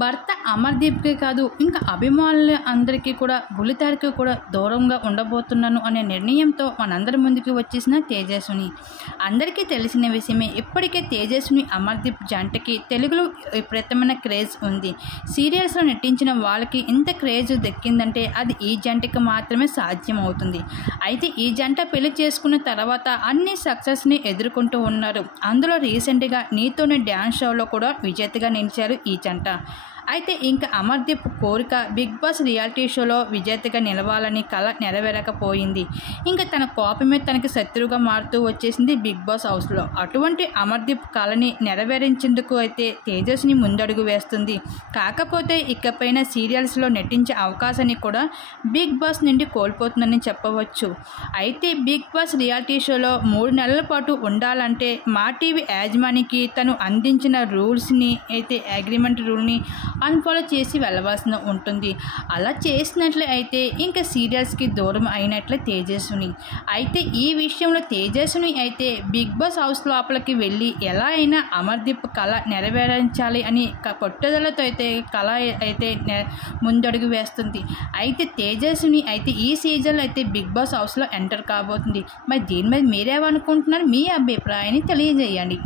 భర్త అమర్దీప్కే కాదు, ఇంకా అభిమానులు అందరికీ కూడా బుల్లితెరకి కూడా దూరంగా ఉండబోతున్నాను అనే నిర్ణయంతో మనందరి ముందుకు వచ్చేసిన తేజస్విని. అందరికీ తెలిసిన విషయమే. ఇప్పటికే తేజస్విని అమర్దీప్ జంటకి తెలుగులో విపరీతమైన క్రేజ్ ఉంది. సీరియల్స్లో నటించిన వాళ్ళకి ఇంత క్రేజ్ దక్కిందంటే అది ఈ జంటకి మాత్రమే సాధ్యం అవుతుంది. అయితే ఈ జంట పెళ్లి చేసుకున్న తర్వాత అన్ని సక్సెస్ని ఎదుర్కొంటూ ఉన్నారు. అందులో రీసెంట్గా నీతోనే డ్యాన్స్ షోలో కూడా విజేతగా నిలిచారు ఈ జంట. అయితే ఇంకా అమర్దీప్ కోరిక బిగ్ బాస్ రియాలిటీ షోలో విజేతగా నిలవాలని కళ నెరవేరకపోయింది. ఇంకా తన కోపమే తనకి శత్రువుగా మారుతూ వచ్చేసింది బిగ్ బాస్ హౌస్లో. అటువంటి అమర్దీప్ కళని నెరవేరించేందుకు అయితే తేజస్విని ముందడుగు వేస్తుంది. కాకపోతే ఇకపైన సీరియల్స్లో నటించే అవకాశాన్ని కూడా బిగ్ బాస్ నుండి కోల్పోతుందని చెప్పవచ్చు. అయితే బిగ్ బాస్ రియాలిటీ షోలో 3 నెలల పాటు ఉండాలంటే మా టీవీ యాజమానికి తను అందించిన రూల్స్ని అయితే అగ్రిమెంట్ రూల్ని అన్ఫాలో చేసి వెళ్ళవలసి ఉంటుంది. అలా చేసినట్లే అయితే ఇంకా సీరియల్స్కి దూరం అయినట్లే తేజస్విని. అయితే ఈ విషయంలో తేజస్విని అయితే బిగ్ బాస్ హౌస్ లోపలికి వెళ్ళి ఎలా అయినా అమర్దీప్ కళ నెరవేరించాలి అని పట్టుదలతో అయితే కళ అయితే ముందడుగు వేస్తుంది. అయితే తేజస్విని అయితే ఈ సీజన్లో అయితే బిగ్ బాస్ హౌస్లో ఎంటర్ కాబోతుంది. మరి దీని మీద మీరేమనుకుంటున్నారు? మీ అభిప్రాయాన్ని తెలియజేయండి.